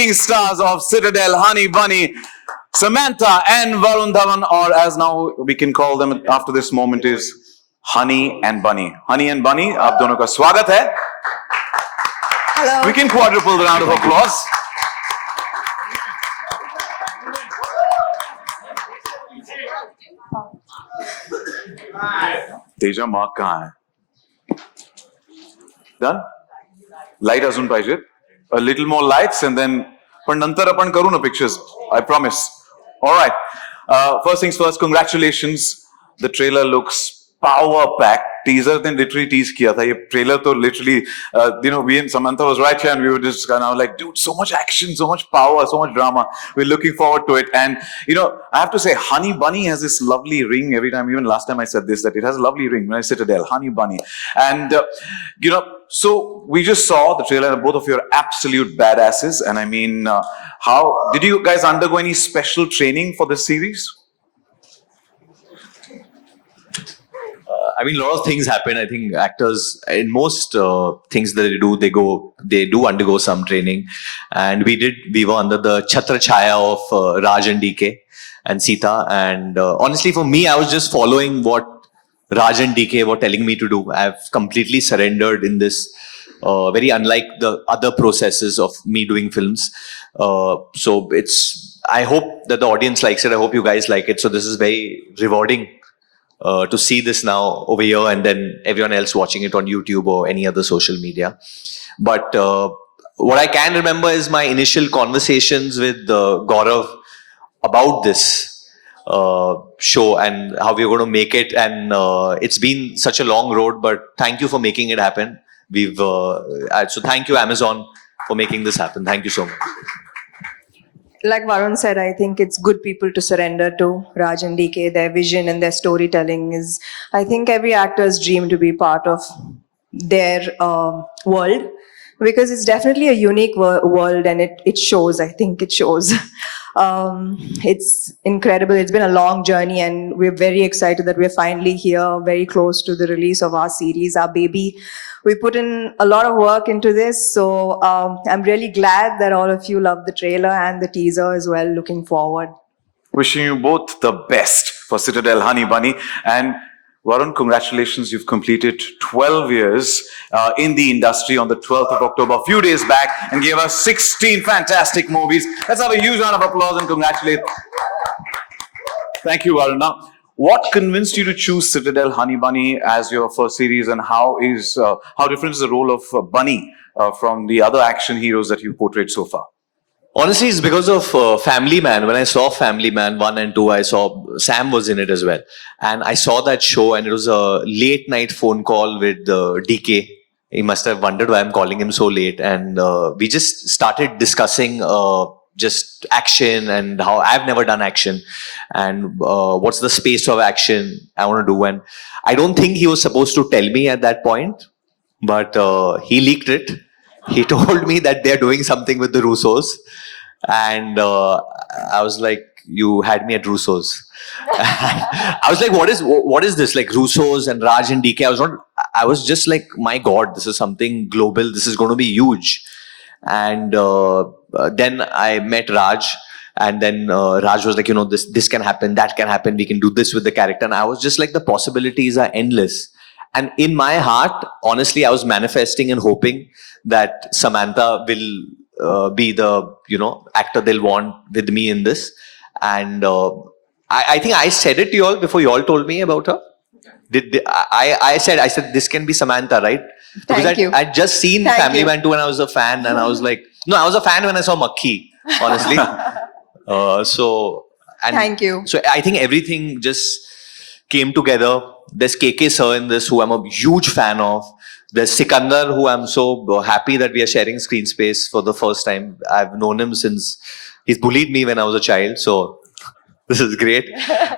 leading stars of Citadel, Honey Bunny, Samantha and Varun Dhawan, or as now we can call them after this moment, is Honey and Bunny. Honey and Bunny, आप दोनों का स्वागत है. Hello. We can quadruple the round of applause. Teja Mark कहाँ है? Done? Light अजून पाहिजे. A little more lights and then पण नंतर आपण करू ना pictures. I promise. All right. First things first, congratulations. The trailer looks power packed. Teaser then literally tease kiya tha. Ye trailer to literally, we and Samantha was right here and we were just kind of like, dude, so much action, so much power, so much drama. We're looking forward to it. And, I have to say, Honey Bunny has this lovely ring every time. Even last time I said this, that it has a lovely ring when I Citadel, Honey Bunny. And, so we just saw the trailer and both of you are absolute badasses. And I mean, how did you guys undergo any special training for this series? I mean, a lot of things happen. I think actors, in most things that they do undergo some training. And we were under the Chhatra Chaya of Raj and DK and Sita. And honestly, for me, I was just following what Raj and DK were telling me to do. I've completely surrendered in this, very unlike the other processes of me doing films. So I hope that the audience likes it. I hope you guys like it. So this is very rewarding. To see this now over here and then everyone else watching it on YouTube or any other social media. But what I can remember is my initial conversations with Gaurav about this show and how we were going to make it. And it's been such a long road, but thank you for making it happen. So thank you, Amazon, for making this happen. Thank you so much. Like Varun said, I think it's good people to surrender to Raj and DK. Their vision and their storytelling is, I think, every actor's dream to be part of their world, because it's definitely a unique world and it shows. I think it shows. It's incredible. It's been a long journey and we're very excited that we're finally here, very close to the release of our series, our baby. We put in a lot of work into this, so I'm really glad that all of you love the trailer and the teaser as well. Looking forward. Wishing you both the best for Citadel, Honey Bunny. And Varun, congratulations. You've completed 12 years in the industry on the 12th of October, a few days back, and gave us 16 fantastic movies. Let's have a huge round of applause and congratulate. Thank you, Varun. Now, what convinced you to choose Citadel, Honey Bunny as your first series, and how different is the role of Bunny from the other action heroes that you've portrayed so far? Honestly, it's because of Family Man. When I saw Family Man 1 and 2, I saw Sam was in it as well. And I saw that show and it was a late night phone call with DK. He must have wondered why I'm calling him so late. And we just started discussing just action and how I've never done action and what's the space of action I want to do. And I don't think he was supposed to tell me at that point, but he leaked it. He told me that they're doing something with the Russos. And I was like, you had me at Russos. I was like, what is this? Like Russos and Raj and DK. I was just like, my God, this is something global. This is going to be huge. And then I met Raj. And then Raj was like, this can happen, that can happen. We can do this with the character. And I was just like, the possibilities are endless. And in my heart, honestly, I was manifesting and hoping that Samantha will be the, actor they'll want with me in this. And I think I said it to you all before you all told me about her. I said, this can be Samantha, right? Because Thank you. I'd just seen Family Man 2 and I was a fan. And I was like, no, I was a fan when I saw Makhi, honestly. Thank you. So I think everything just came together. There's KK Sir in this, who I'm a huge fan of. There's Sikandar, who I'm so happy that we are sharing screen space for the first time. I've known him since he's bullied me when I was a child. So this is great.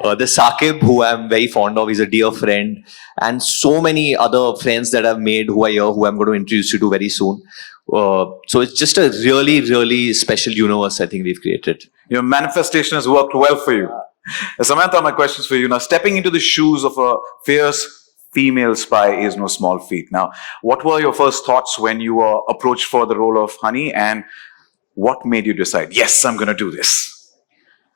There's Saqib, who I'm very fond of. He's a dear friend. And so many other friends that I've made who are here, who I'm going to introduce you to very soon. So it's just a really, really special universe I think we've created. Your manifestation has worked well for you. Samantha, my questions for you. Now, stepping into the shoes of a fierce female spy is no small feat. Now, what were your first thoughts when you were approached for the role of Honey? And what made you decide, yes, I'm going to do this?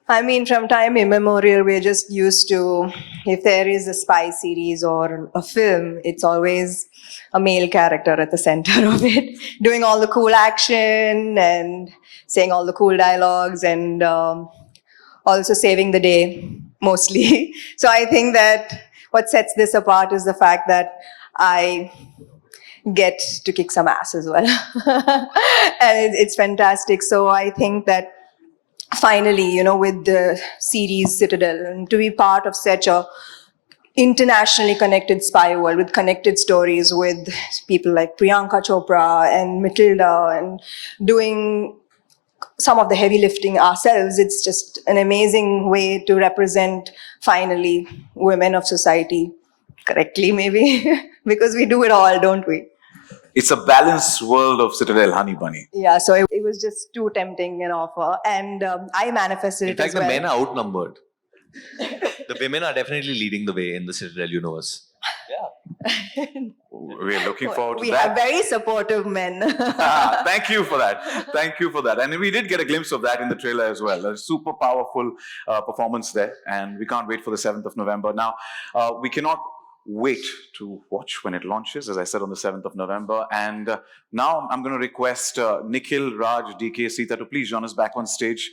I mean, from time immemorial, we're just used to, if there is a spy series or a film, it's always a male character at the center of it, doing all the cool action and saying all the cool dialogues and also saving the day, mostly. So I think that what sets this apart is the fact that I get to kick some ass as well. And it's fantastic. So I think that finally, with the series Citadel, and to be part of such a internationally connected spy world with connected stories with people like Priyanka Chopra and Matilda and doing some of the heavy lifting ourselves, it's just an amazing way to represent finally women of society correctly, maybe, because we do it all, don't we? It's a balanced world of Citadel, honey bunny. Yeah, so it was just too tempting an offer, and I manifested In it fact, as the well. men are outnumbered. The women are definitely leading the way in the Citadel universe. We're looking forward to We that. have very supportive men. Thank you for that. Thank you for that. And we did get a glimpse of that in the trailer as well. A super powerful performance there. And we can't wait for the 7th of November. Now, we cannot wait to watch when it launches, as I said, on the 7th of November. And now I'm going to request Nikhil, Raj, DK, Sita to please join us back on stage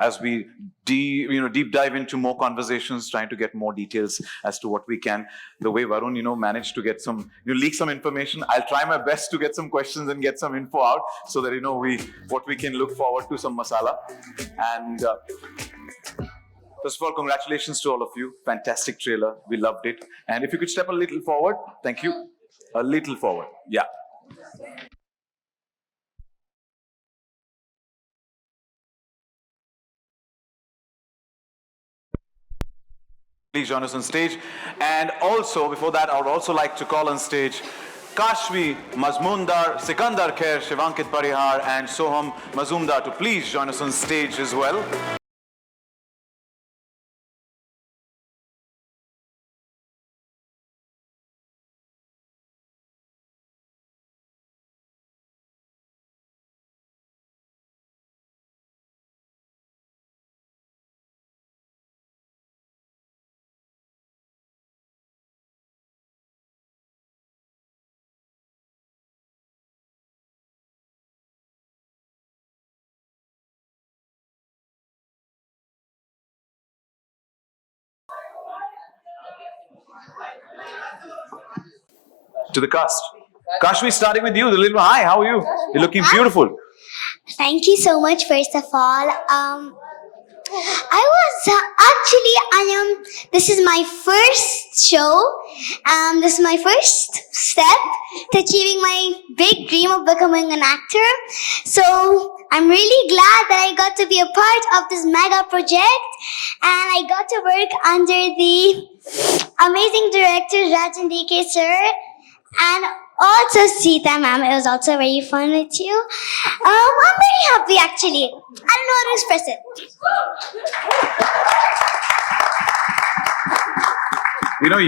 as we deep dive into more conversations, trying to get more details as to what we can. The way Varun, managed to get some, leak some information. I'll try my best to get some questions and get some info out so that, what we can look forward to some masala. And first of all, congratulations to all of you. Fantastic trailer. We loved it. And if you could step a little forward. Thank you. A little forward. Yeah. Please join us on stage. And also, before that, I would also like to call on stage Kashvi Mazmundar, Sikandar Khair, Shivankit Parihar, and Soham Mazumdar to please join us on stage as well. To the cast. Kashvi, starting with you. The little hi, how are you? You're looking beautiful. Thank you so much, first of all. I was actually, this is my first show. This is my first step to achieving my big dream of becoming an actor. So I'm really glad that I got to be a part of this mega project, and I got to work under the amazing director Rajan DK sir, and also Sita ma'am. It was also very fun with you. I'm very happy actually. I don't know how to express it.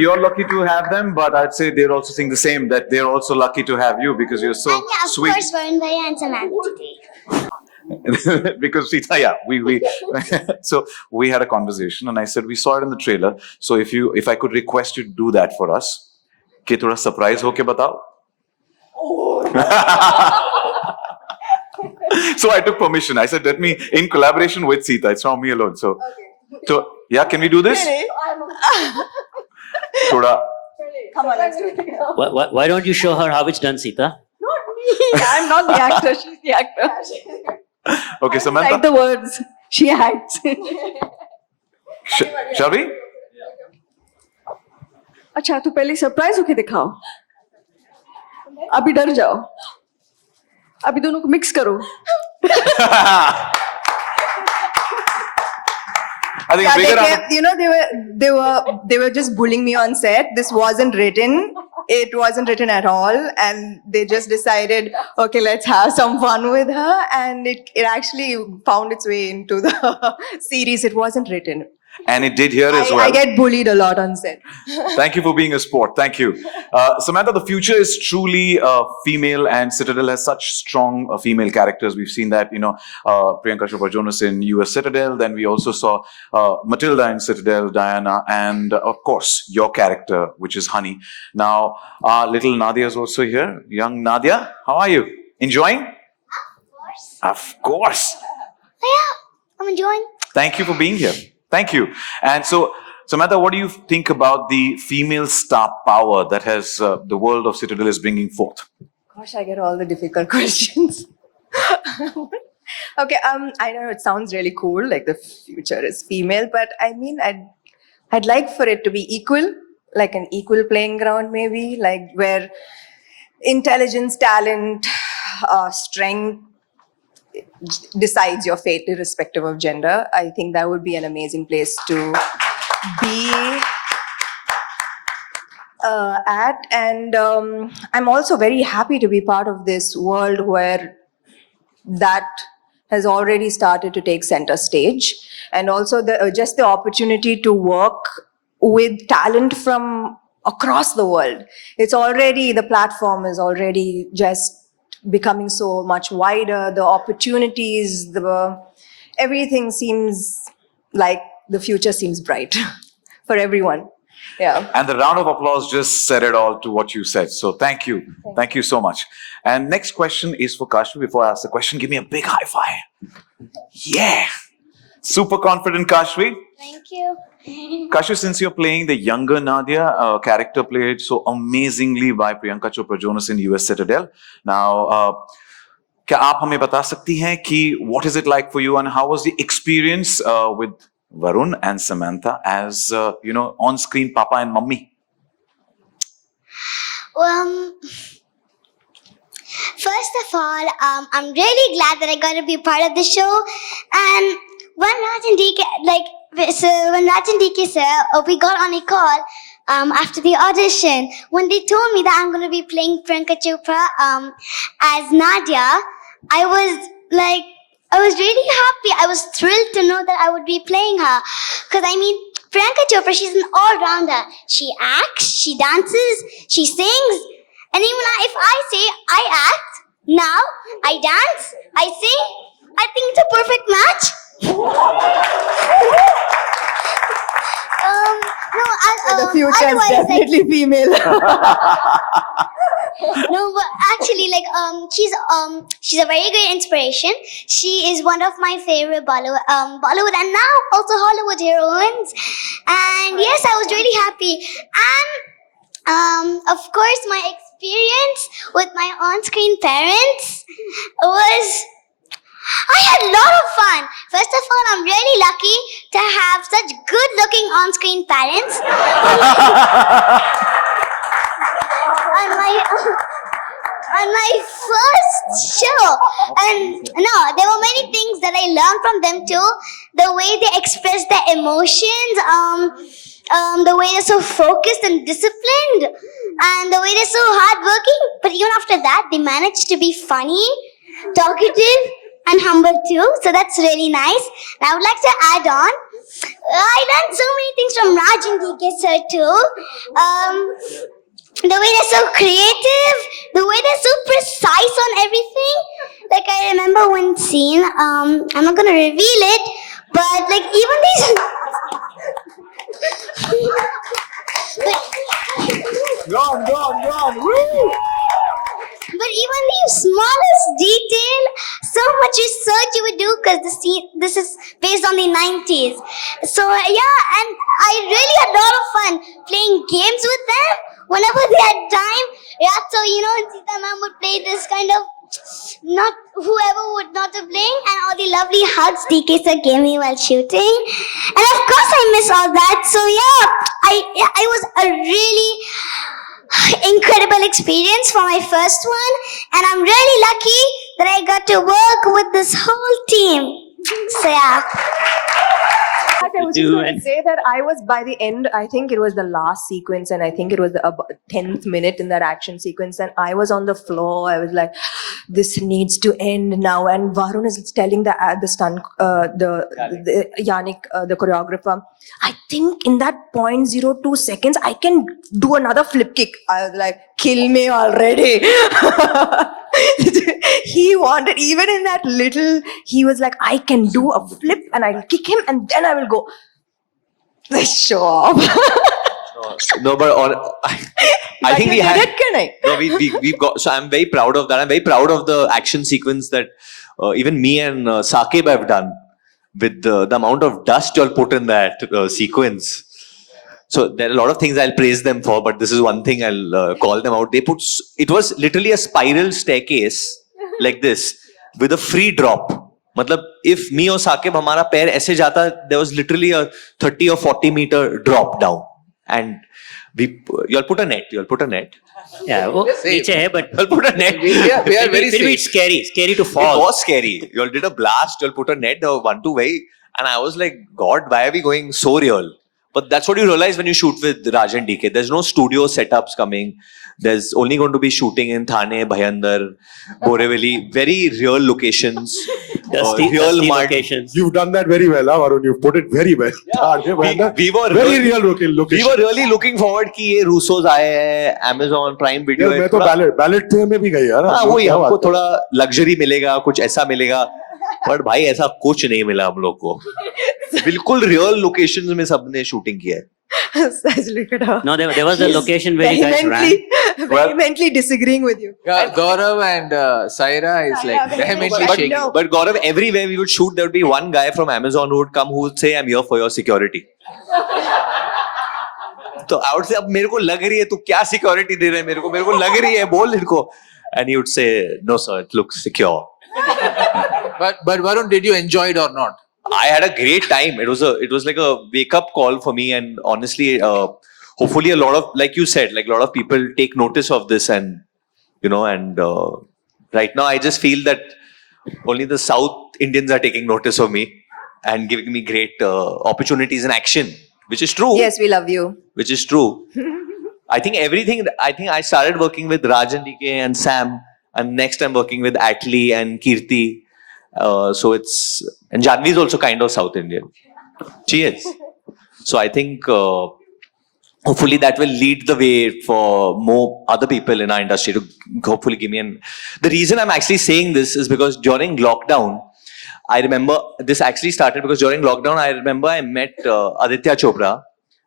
You're lucky to have them, but I'd say they're also saying the same, that they're also lucky to have you because you're so And yeah, of sweet. course, Varun very handsome man today. Because Sita, yeah, we so we had a conversation and I said we saw it in the trailer. So if I could request you to do that for us, कि थोड़ा surprise होके बताओ. So I took permission. I said, let me, in collaboration with Sita, it's not me alone. So, yeah, can we do this? Thoda. Come on, let's do it. Why don't you show her how it's done, Sita? Not me. I'm not the actor. She's the actor. Okay, Samantha. Like the words. She acts. Shall we? अच्छा तो पहले surprise होके दिखाओ अभी डर जाओ अभी दोनों को मिक्स करो I think they were just bullying me on set. This wasn't written. It wasn't written at all, and they just decided, okay, let's have some fun with her, and it actually found its way into the series. It wasn't written. And it did here as well. I get bullied a lot on set. Thank you for being a sport. Thank you. Samantha, the future is truly female, and Citadel has such strong female characters. We've seen that, Priyanka Chopra Jonas in US Citadel. Then we also saw Matilda in Citadel, Diana, and of course, your character, which is Honey. Now, little Nadia is also here. Young Nadia, how are you? Enjoying? Of course. Yeah, I'm enjoying. Thank you for being here. Thank you. And so, Samantha, what do you think about the female star power that has the world of Citadel is bringing forth? Gosh, I get all the difficult questions. Okay, I know it sounds really cool, like the future is female, but I mean, I'd like for it to be equal, like an equal playing ground, maybe, like where intelligence, talent, strength decides your fate irrespective of gender. I think that would be an amazing place to be at. And I'm also very happy to be part of this world where that has already started to take center stage. And also just the opportunity to work with talent from across the world. The platform is already just becoming so much wider. The opportunities, everything seems like the future seems bright for everyone. Yeah. And the round of applause just said it all to what you said. So thank you. Thank you so much. And next question is for Kashvi. Before I ask the question, give me a big high five. Yeah. Super confident, Kashvi. Thank you. Kashvi, since you're playing the younger Nadia, character played so amazingly by Priyanka Chopra Jonas in US Citadel. Now, क्या आप हमें बता सकती हैं कि what is it like for you and how was the experience with Varun and Samantha as on-screen Papa and Mummy? First of all, I'm really glad that I got to be part of the show. And when Raj and DK sir, we got on a call after the audition, when they told me that I'm going to be playing Priyanka Chopra as Nadia, I was really happy. I was thrilled to know that I would be playing her. Because Priyanka Chopra, she's an all-rounder. She acts, she dances, she sings. And even if I say I act, now I dance, I sing, I think it's a perfect match. The future is definitely female. No, but actually, she's a very great inspiration. She is one of my favorite Bollywood and now also Hollywood heroines. And yes, I was really happy. And of course, my experience with my on-screen parents was, I had a lot of fun. First of all, I'm really lucky to have such good-looking on-screen parents. On my first show. And no, there were many things that I learned from them too. The way they express their emotions, the way they're so focused and disciplined, and the way they're so hardworking. But even after that, they managed to be funny, talkative, and humble too. So that's really nice. And I would like to add on, I learned so many things from Raj and DK sir too. The way they're so creative, the way they're so precise on everything. Like I remember one scene, I'm not gonna reveal it, but like even these Go on. Woo! But even the smallest detail, so much research you would do because this is based on the 90s. So yeah, and I really had a lot of fun playing games with them. Whenever they had time, yeah, so and Sita ma'am would play this kind of, not whoever would not have playing, and all the lovely hugs DK sir gave me while shooting. And of course I miss all that. So yeah, I was a really incredible experience for my first one, and I'm really lucky that I got to work with this whole team. So yeah. I was just do going to and say that I was by the end, I think it was the last sequence, and I think it was the 10th minute in that action sequence, and I was on the floor. I was like, "This needs to end now." And Varun is telling the stunt, the Yannick, the choreographer, I think in that 0.02 seconds, I can do another flip kick. I was like, "Kill me already." He wanted, even in that little, he was like, I can do a flip and I'll kick him and then I will go. Show off. No, but I think we had. It, No, we've got. So I'm very proud of that. I'm very proud of the action sequence that even me and Saqib have done with the amount of dust you'll put in that sequence. So there are a lot of things I'll praise them for, but this is one thing I'll call them out. It was literally a spiral staircase like this with a free drop. Matlab, if me or Saqib hamara pair aise jata, there was literally a 30 or 40 meter drop down. And you'll put a net. yeah, वो नीचे है, but You'll put a net. we are very फिर भी safe. it's scary to It fall. was scary. You all did a blast. You all put a net, the 1-2 way. And I was like, God, why are we going so real? But that's what you realize when you shoot with Raj and DK. There's no studio setups coming. There's only going to be shooting in Thane, Bhayandar, Borivali. Very real locations. Dusty mud. locations. You've done that very well, huh, Varun? You've put it very well. We were very really- real location. We were really looking forward कि ये Russos आए हैं, Amazon Prime Video यार, है. मैं तो ballot में भी गई यार. हाँ, वही क्या हमको बात है? थोड़ा लग्जरी मिलेगा, कुछ ऐसा मिलेगा. बट भाई ऐसा कुछ नहीं मिला हम लोग को. बिल्कुल रियल लोकेशंस में सबने शूटिंग किया है. Saj, look at her. No, there was a location where you guys ran. Vehemently disagreeing with you. Gaurav and Saira is like vehemently but shaking. no. But Gaurav, everywhere we would shoot, there would be one guy from Amazon who would come who would say, I'm here for your security. तो I would say, अब मेरे को लग रही है, तू क्या security दे रहा है मेरे को लग रही है, बोल इनको. And he would say, no sir, it looks secure. But Varun, did you enjoy it or not? I had a great time. It was like a wake up call for me, and honestly, hopefully a lot of, like you said, like a lot of people take notice of this, and right now I just feel that only the South Indians are taking notice of me and giving me great opportunities in action, which is true. Yes, we love you. Which is true. I think I started working with Raj and DK and Sam, and next I'm working with Atlee and Kirti. And Janvi is also kind of South Indian. She is. So I think hopefully that will lead the way for more other people in our industry to hopefully give me the reason I'm actually saying this is because during lockdown, I remember this actually started because during lockdown, I remember I met Aditya Chopra.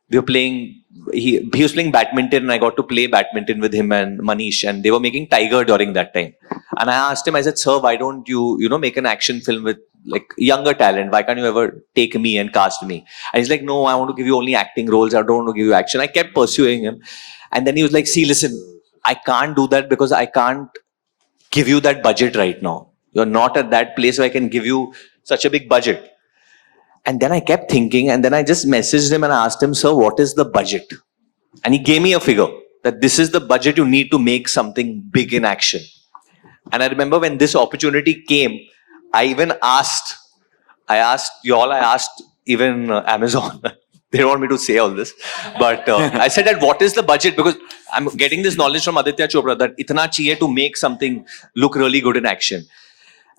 We were playing, he was playing badminton, and I got to play badminton with him and Manish, and they were making Tiger during that time. And I asked him, I said, sir, why don't you make an action film with like younger talent? Why can't you ever take me and cast me? And he's like, no, I want to give you only acting roles. I don't want to give you action. I kept pursuing him. And then he was like, see, listen, I can't do that because I can't give you that budget right now. You're not at that place where I can give you such a big budget. And then I kept thinking, and then I just messaged him and I asked him, sir, what is the budget? And he gave me a figure that this is the budget you need to make something big in action. And I remember when this opportunity came, I even asked even Amazon. They don't want me to say all this. But I said that what is the budget? Because I'm getting this knowledge from Aditya Chopra that itna chahiye to make something look really good in action.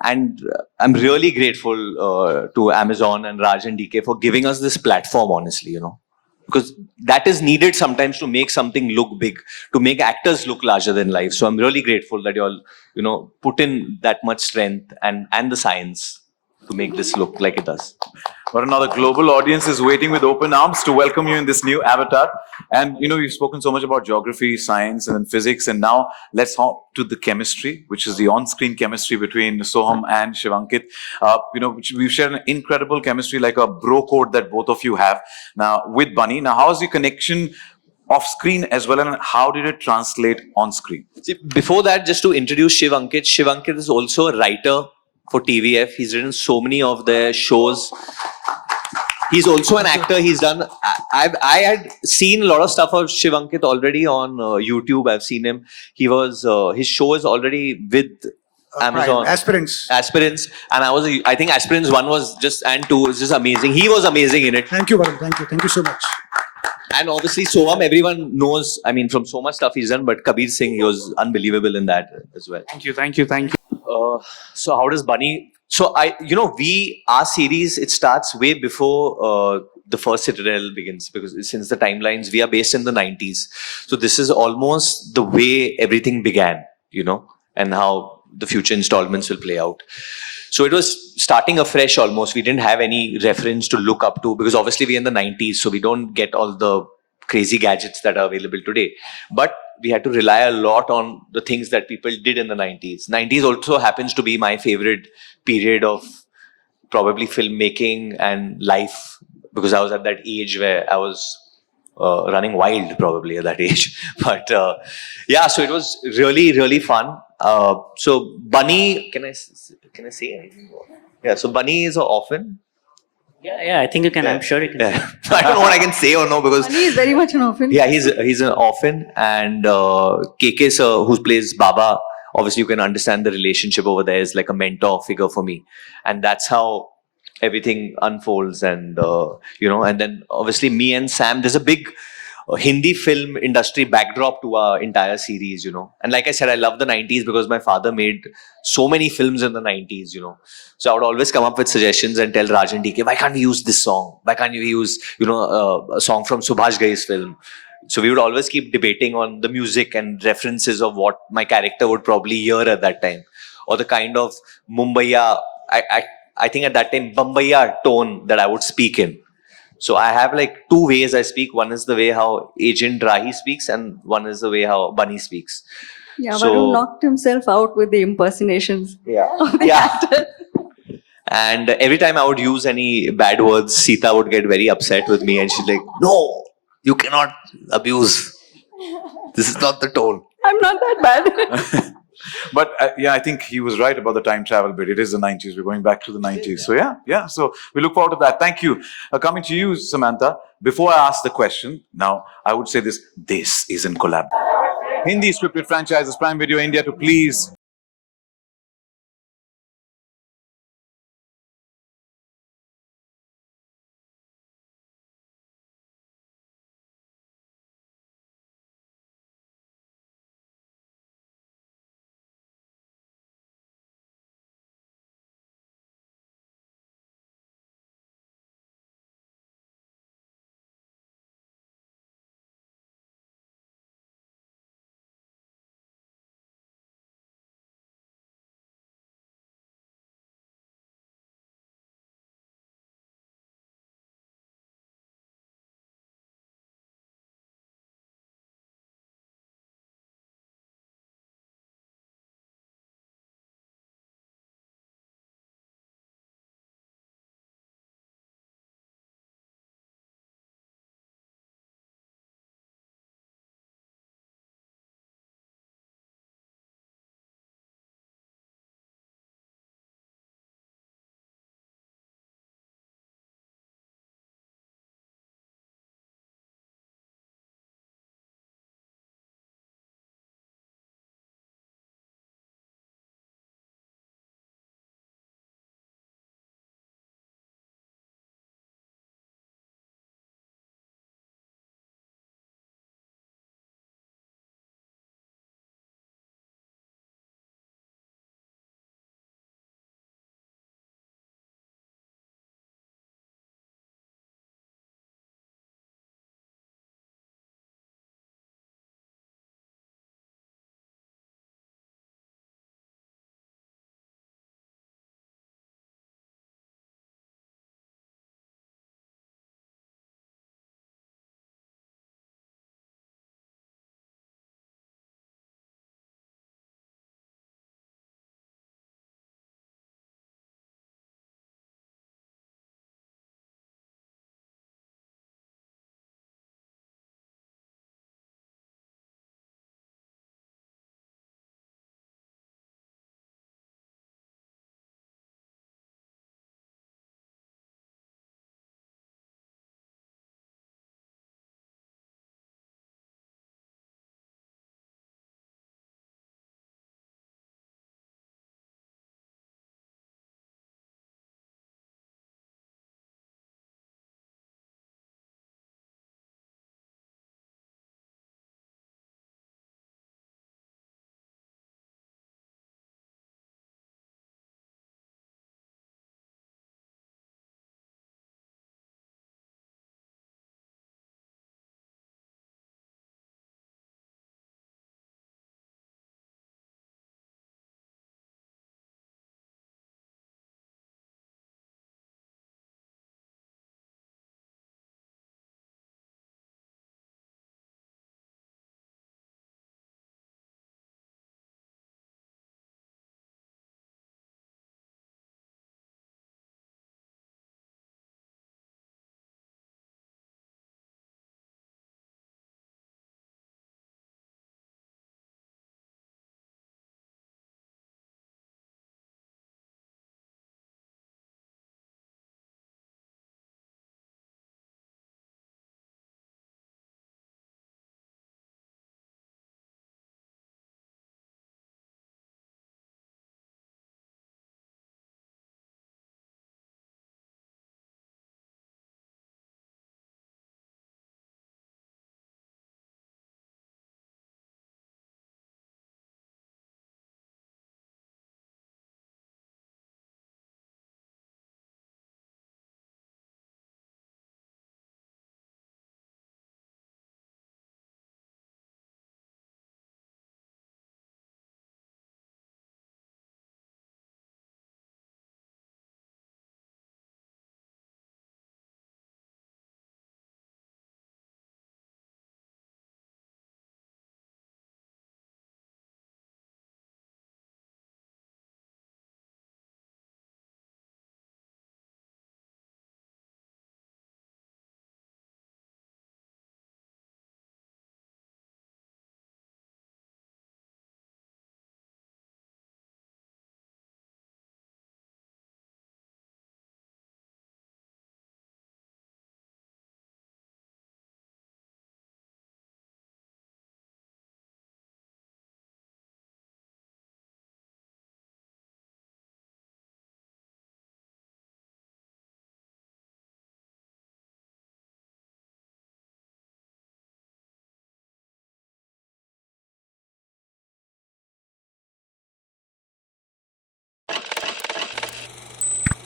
And I'm really grateful to Amazon and Raj and DK for giving us this platform, honestly, because that is needed sometimes to make something look big, to make actors look larger than life. So I'm really grateful that you all, put in that much strength and the science to make this look like it does. But another global audience is waiting with open arms to welcome you in this new avatar. And we've spoken so much about geography, science, and then physics. And now let's hop to the chemistry, which is the on-screen chemistry between Soham and Shivankit. Which we've shared an incredible chemistry, like a bro code that both of you have now with Bunny. Now, how is the connection off screen as well, and how did it translate on screen? See, before that, just to introduce Shivankit, Shivankit is also a writer for TVF. He's written so many of their shows. He's also an actor. He's done. I had seen a lot of stuff of Shivankit already on YouTube. I've seen him. His show is already with Amazon. Aspirants. Aspirants, and I think Aspirants 1 was just, and 2 was just amazing. He was amazing in it. Thank you, Varun. Thank you so much. And obviously Soham, everyone knows, I mean, from so much stuff he's done, but Kabir Singh, he was unbelievable in that as well. Thank you. So how does Bunny, so our series, it starts way before the first Citadel begins, because since the timelines, we are based in the 90s. So this is almost the way everything began, and how the future installments will play out. So it was starting afresh almost. We didn't have any reference to look up to, because obviously we're in the 90s, so we don't get all the crazy gadgets that are available today. But we had to rely a lot on the things that people did in the 90s. 90s also happens to be my favorite period of probably filmmaking and life, because I was at that age where I was running wild probably at that age. But yeah, so it was really, really fun. So Bunny, can I say anything more? Yeah, so Bunny is an orphan. Yeah, I think you can. I'm sure you can. Yeah. I don't know what I can say or no, because He is very much an orphan. yeah, he's an orphan, and KK sir, who plays Baba, obviously you can understand the relationship over there, is like a mentor figure for me, and that's how everything unfolds. And and then obviously me and Sam, there's a big Hindi film industry backdrop to our entire series, and like I said, I love the 90s because my father made so many films in the 90s, so I would always come up with suggestions and tell Raj and DK, why can't we use this song? Why can't you use a song from Subhash Ghai's film? So we would always keep debating on the music and references of what my character would probably hear at that time, or the kind of Mumbaiya, I think at that time, Bombaya tone that I would speak in. So I have like 2 ways I speak. One is the way how Agent Rahi speaks, and one is the way how Bunny speaks. Yeah, So- Varun knocked himself out with the impersonations. Yeah. Of the Yeah. actor. And every time I would use any bad words, Sita would get very upset with me, and she's like, no, you cannot abuse. This is not the tone. I'm not that bad. But yeah, I think he was right about the time travel bit. It is the 90s. We're going back to the 90s. So yeah. So we look forward to that. Thank you. Coming to you, Samantha. Before I ask the question, now I would say this is in collab. Hindi scripted franchises, Prime Video India to please